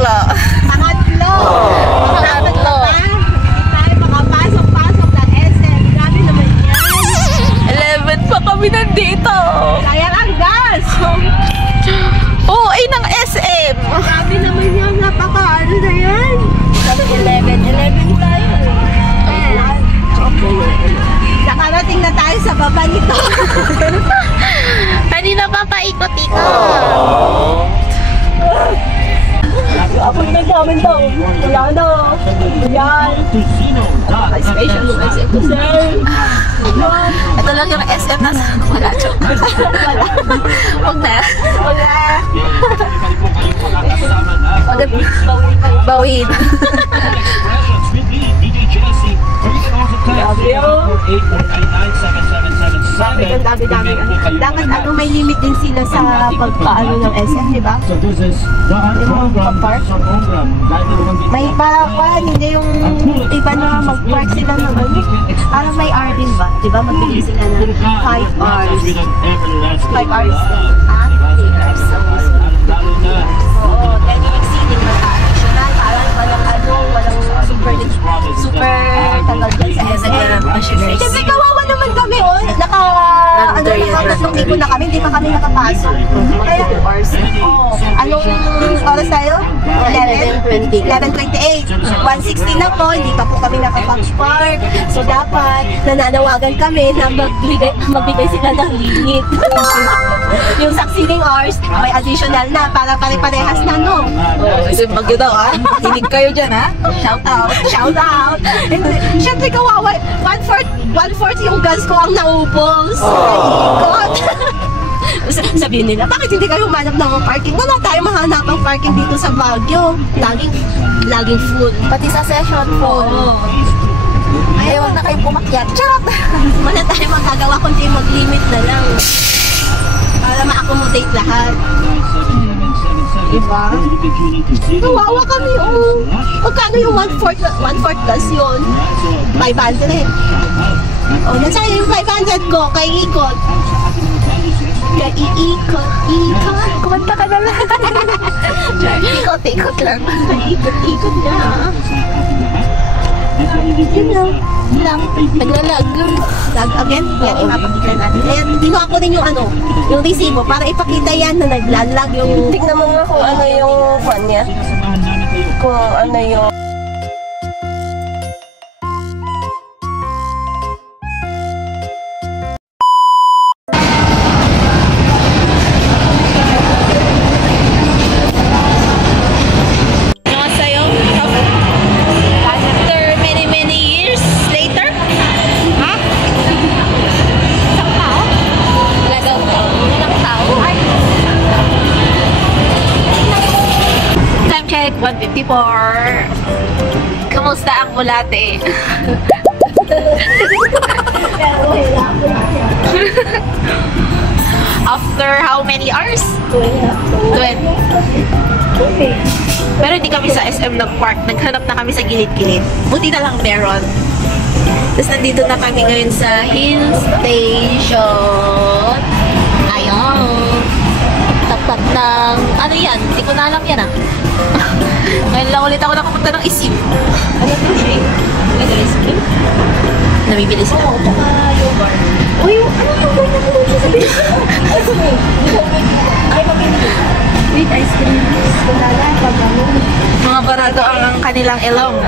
Pangatlo. Pangatlo. Pangatlo. Hindi tayo makapasok-pasok ng SM. Grabe naman yan. 11 pa kami nandito. Sayang ang gas. Oo, ay ng SM. Grabe naman yan. Napaka-ano na yan. 11 tayo. Nakarating na tayo sa baba nito. Kanina pa paikot-ikot. Ako na nagkamin daw. Wala na. Yan. Special ng SM ko, sir. Ito lang yung SM na wala, joke. Huwag na. Bawin. Dami. Dapat ano, may limit din sila sa pagpaano ng SM, di ba? Yung pag-park. May parang hindi yung iba na mag-park sila ng ano. Parang may hour din ba? Di ba? Magbigay sila ng 5 hours. 5 hours. 3 hours. Oo, 10 minutes din mag-additional. Parang walang ano, walang super tagal din sa SM. Siyempre, kawawa naman kami, oh. Tatlong libo na kami, hindi pa kami nakapasok. Kaya, anong oras tayo? 11:28. 1:16 na po, hindi pa po kami nakapag-park. So, dapat nananawagan kami na magbigay sila ng limit. Yung succeeding hours, may additional na para pare-parehas na, no? Kasi bagyo daw, ha? Hinig kayo dyan, ha? Shout out! Shout out! Siyempre kawawa, 1/4 yung gas ko ang naubos. God! Sabihin nila, bakit hindi kayo humanap ng parking? Wala tayong mahanap ng parking dito sa Baguio. Laging full. Pati sa session po. Ay, huwag na kayong pumakyat. Charot! Wala tayong magagawa kundi mag-limit na lang. Para ma-accommodate lahat. Diba? Kawawa kami, oh. Magkano yung 1/4 gas yun? 500. Oh, nasaan yung 500 ko? Kay Ikot. Kay Ikot. Kumanta ka na lang. Ikot lang. Ikot na. Yun lang. Naglalag. Lag again? Yan, ipapakita natin. Ayan, kinuha ko din yung ano, yung resibo para ipakita yan na naglalag yung... Tignan mo nga kung ano yung fan niya. Kung ano yung... Check 154. Kamusta ang bulate? After how many hours? 20. Pero hindi kami sa SM nag-park. Naghanap na kami sa gilid-gilid. Buti na lang meron. Tapos nandito na kami ngayon sa Hill Station. Ayun. Tapat ng... Ano yan? Hindi ko na alam yan, ah. Ngayon lang ulit ako nakapunta ng isim. Ano to siya? Nag-ice cream? Namibili sila. Oo, tsaka yogurt. Uy, ano yung boy na po siya sabihin? Ay, mabili. With ice cream. Kunala, pag-ano. Mga barado ang kanilang ilong.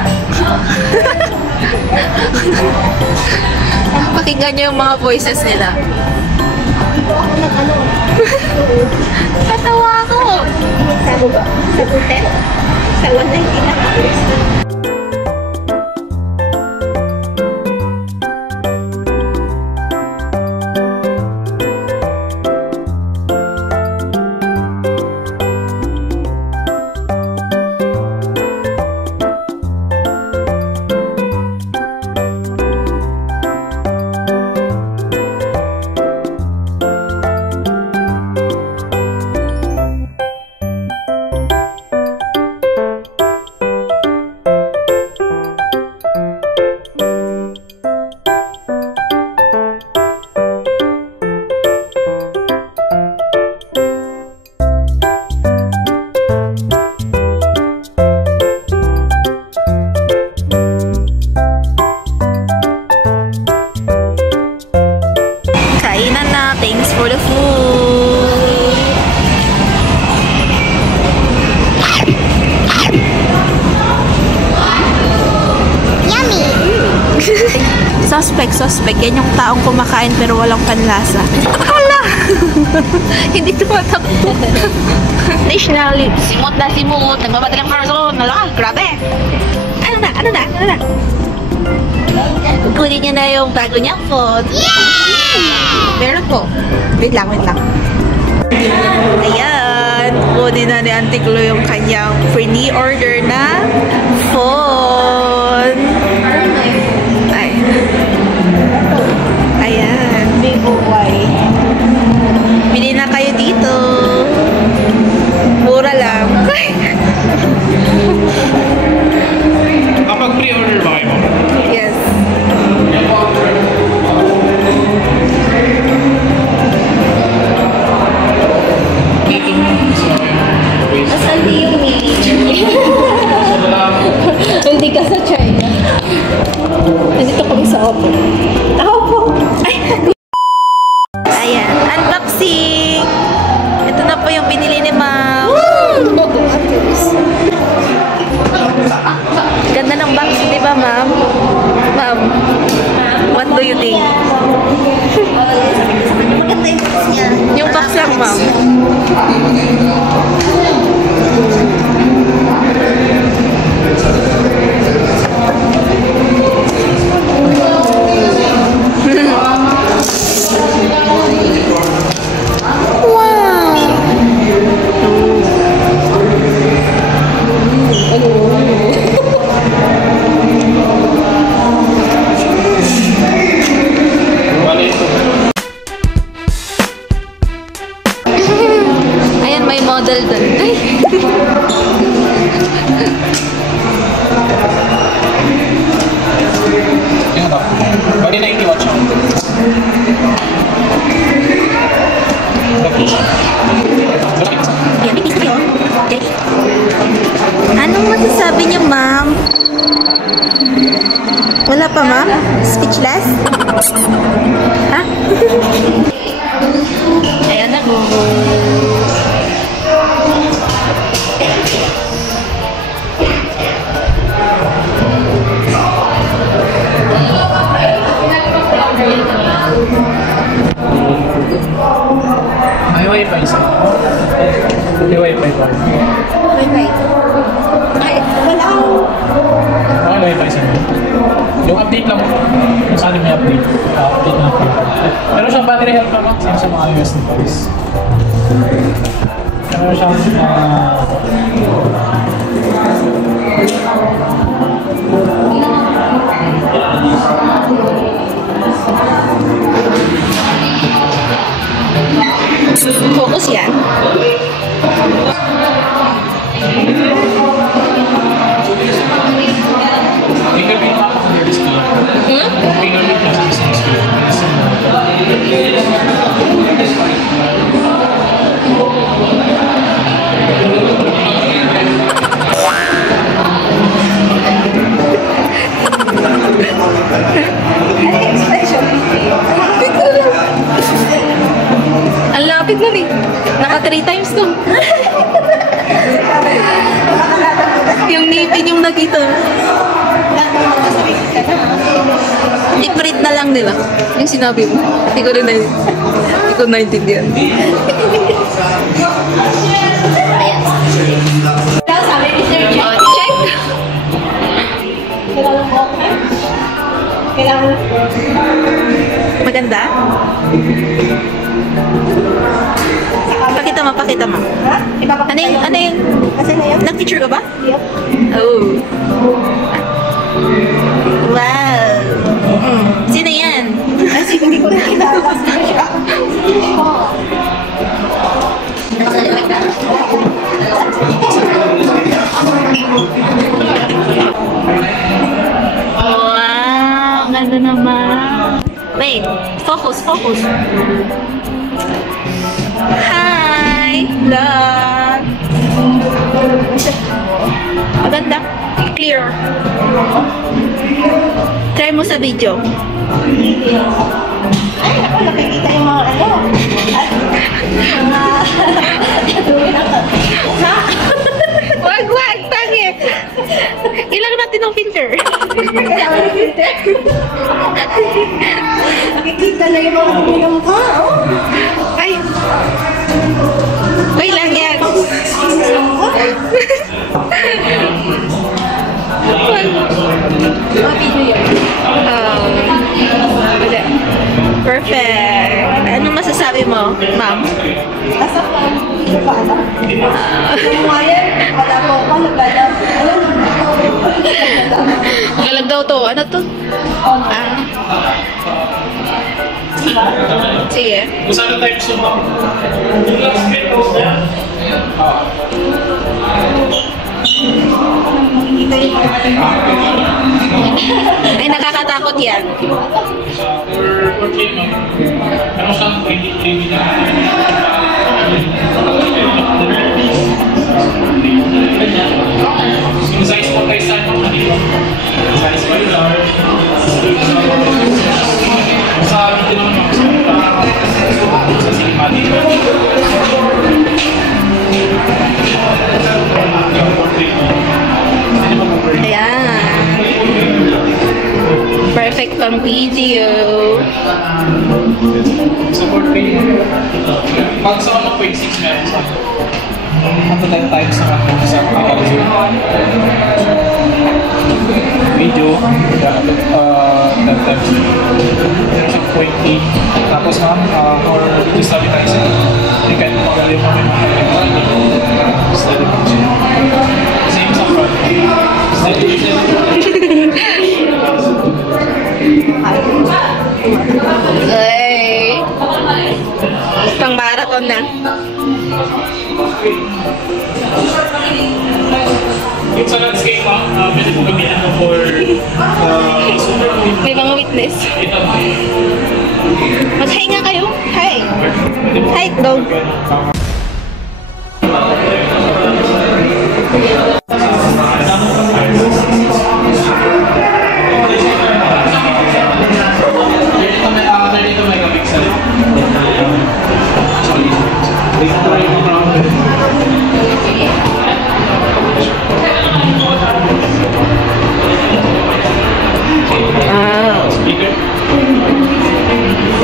Pakinggan niyo yung mga voices nila. Ako nag-ano. Katawa ako. Sa hotel? Sa 190 na. suspect. Yan yung taong kumakain pero walang panlasa. Hala! Hindi tumatakbo. Nationally. Simot na simot. Nagmamadalang person. Nala, grabe. Ano na? Kunin niya na yung bago niyang phone. Yeah! Meron po. Wait lang. Ayan. Kunin na ni Auntie Chloe yung kanyang pre-order na phone. Ay. Ayan. Bili na kayo dito. Mura lang. Kapag pre-order ba kayo? Yes. Hindi ka sa China. Nandito kami sa Oppo. Ay! Ayan. Unboxing! Ito na po yung binili ni Ma'am. Ganda ng box, di ba, Ma'am? Ma'am, what do you think? Maganda yung box niya. Yung box lang, Ma'am. Ayan, may model doon. Ay! Yan ba? Bali 90 watts siya. Yan, may yun. Okay. Anong masasabi niyo, Ma'am? Wala pa, Ma'am? Speechless? Ha? Ayan na. May wifi siya. May wifi pa. Ay, wala. May wifi siya. Yung update lang. Yung sa akin may update. Update na po. Pero siyang battery health naman. Same sa mga US device. Pero siyang Focus yan. fingerprint pa ako ng display. Fingerprint na sa display. Ang lapit na rin. Naka 3 times to. Yung ngipin yung nakita. I-print na lang nila. Yung sinabi mo. Hindi ko naintindihan. Oh, check. Kailangan. Maganda? Pakita mo. Ha? Ipapakita Ano yung, Kasi na yun? nag-teacher ka ba? Yep. Oh. Wow. Sino yan? Kasi hindi ko na kilala. Wow, ganda naman. Wait, focus. Hi, love. Maganda. Clear. Try mo sa video. Ay, ako, nakikita yung mga ano. Wag, pangit. Ilang natin ng filter. Nakikita na yung mga tumiyong ka, oh. Ay! Wait lang yan. Wala. Perfect. Ano masasabi mo, ma'am? Asa pa? Hindi pa alam. Yung ngayon, wala po ako, naglalang. Galag daw to. Ano to? Ah. Sige. Kung saan tayo gusto mo? Ay, nakakatakot yan. For game, ano siyang 3D na? Yung size mo tayo saan mo? Size mo yun. Sa akin din naman sa cinema dito. Ayan. Perfect pang video. Support kayo. Pag sa 1.6 meron sa ano 10 times sa video 10 times 6.8 tapos for video stabilizer hindi kahit magaling mo steady function same sa front steady Ay. Pang marathon na. yung sa landscape pwede mo gamitin mo for super May mga witness. Mag-hi nga kayo. Hi. Hi, dog. Dito may megapixel. Wow.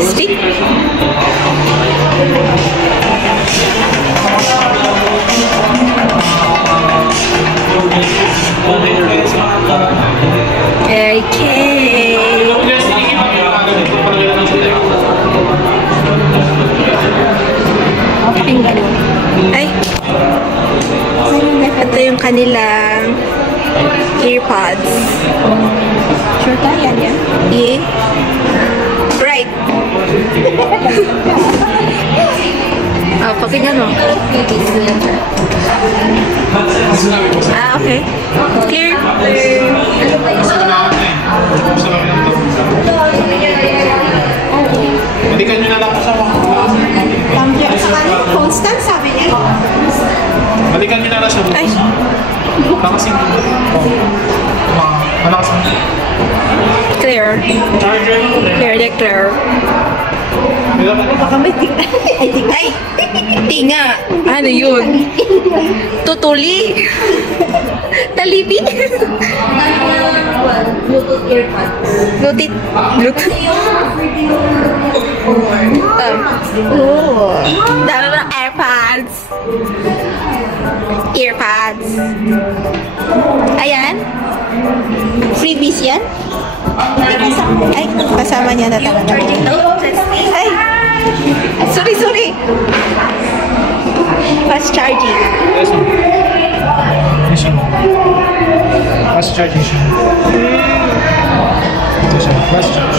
Stick. Okay. Ay. Ito yung kanilang earpods. Sure tayo yan yan. Yeah. Right. Pakinggan mo. Ah, okay. Clear. Balikan nyo na lang sa mga. Tambiya sa kanin, constant sabi niya. Balikan nyo na lang sa mga. Ay. Lakasin mo. Malakas mo. Clear. Charger mo. Clear na clear. Baka may tingnan. Ay, tingnan. Ay! Tinga! Ano yun? Tutuli! Talibin! Bluetooth earpod. Bluetooth. Bluetooth. Oh. Dami mo ng AirPods. Earpods. Ayan. Freebies yan? Ay, kasama niya na talaga. Ay! Sorry, sorry! Fast charging. Machine. Fast charging siya. Ito siya. Fast charge.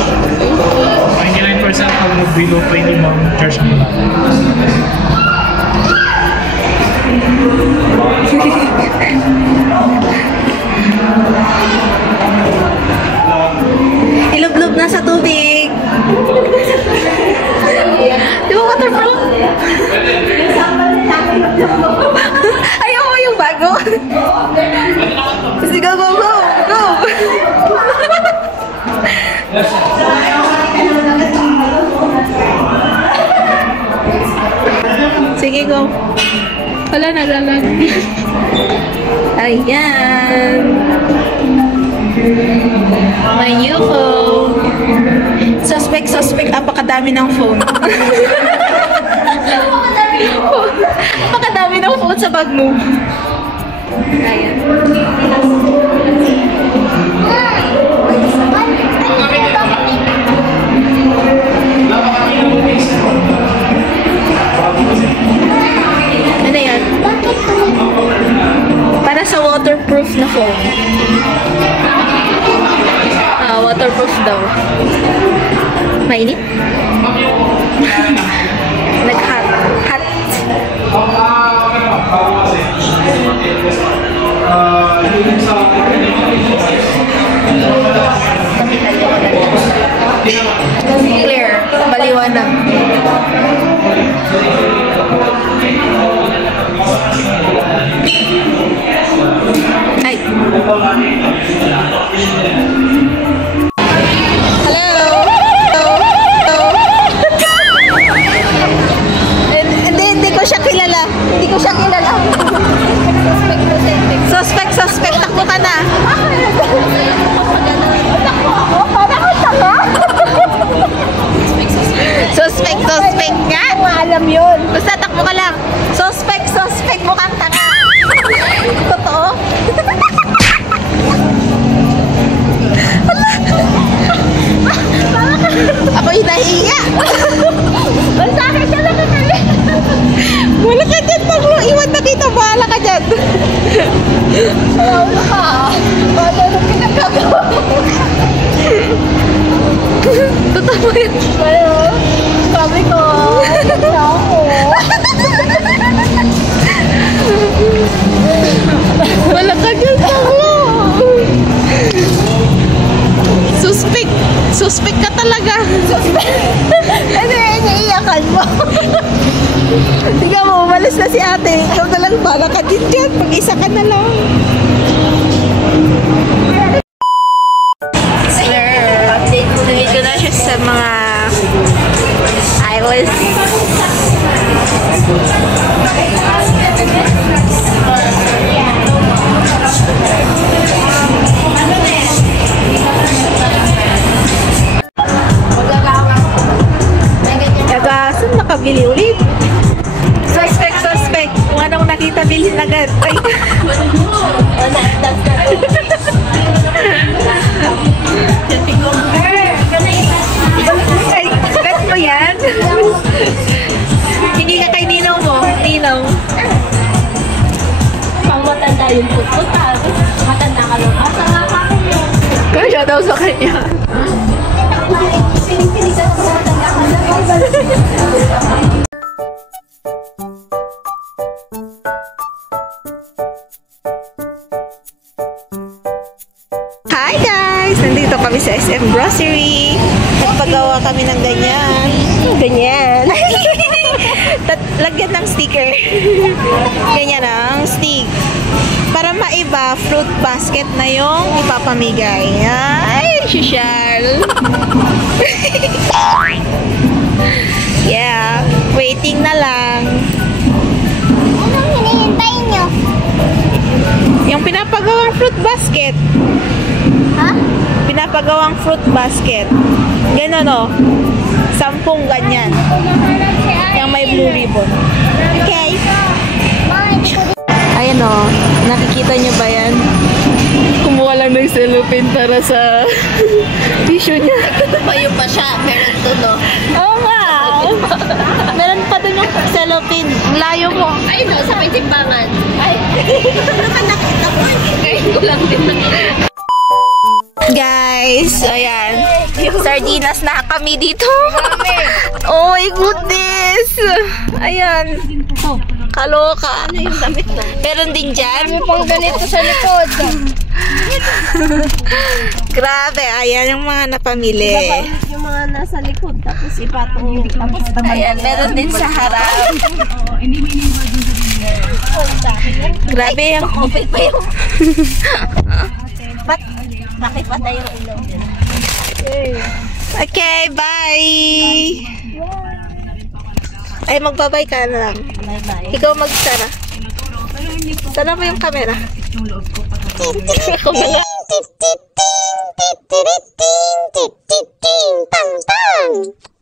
99% pag mag-below 20 mo, charge mo lang. Ilog-log na sa tubig. Di ba waterproof? Ayaw mo yung bago. Sige, go, go, go. Go. Sige, go. Wala, naglalag. Ayan. My new phone. Suspect, apakadami ng phone. Apakadami ng phone sa bag mo. Ayan. Ano yan? Para sa waterproof na phone. Waterproof daw. Mainit? Nag-hot. Hot. Clear. Maliwanag. Ay. Hindi ko siya kilala. Suspect. Takbo ka na. Takbo ako? Parang ako taka? Suspect nga. Alam yun. Basta takbo ka lang. Suspect. Mukhang taka. Totoo? Ako hinahiya. Basta akin siya lang kami. Wala ka dyan, takbo. Iwan na kita. Bahala ka dyan. Wala ka. Wala na pinagkagawa. Totoo yun. Wala. Sabi ko. Wala ako. Wala ka dyan, takbo. Suspect ka talaga. Ano yan, iiyakan mo. Tingnan mo, umalis na si ate. Ikaw na lang, para ka din dyan. Pag-isa ka na lang. Sir, nandito na siya sa mga islands. Saan nakabili ulit? Suspect. Kung anong nakita, bilhin agad. Ay. Ay, bet mo yan? Hindi ka kay Ninaw mo. Ninaw. Pang matanda yung puputan. Matanda ka lang. Asa nga ka kanya? Kaya daw sa kanya. Pinig-pinig ka sa matanda ka lang. Hi guys! Nandito kami sa SM Grocery. Nagpagawa kami ng ganyan. Ganyan. Lagyan ng sticker. Ganyan ang stick. Para maiba, fruit basket na yung ipapamigay. Ay, social. Yeah. Waiting na lang. Anong hinihintay nyo? Yung pinapagawang fruit basket. Ha? Pinapagawang fruit basket. Ganun o. 10 ganyan. Yung may blue ribbon. Okay. Ayan o. Nakikita nyo ba yan? Kumuha lang ng cellophane para sa tissue niya. Tumayo pa siya. Meron to, no? Oo nga. Meron pa dun yung cellophane. Ang layo mo. Ay, no. Sa may timbangan. Ay. Nakakita ko. Ngayon ko lang din. Guys, ayan. Sardinas na kami dito. Oh my goodness. Ayan. Kaloka. Ano yung damit mo? Meron din dyan. Pang ganito sa likod. Grabe, ayan yung mga napamili. Yung mga nasa likod. Tapos ipatong yung tapos Ayan, meron din sa harap. Grabe yung okay pa yung bakit patay yung ilaw din? Okay, bye! Ay, magbabay ka na lang. Bye-bye. Ikaw magsara. Sana mo yung camera. Ako na nga. Pang pang.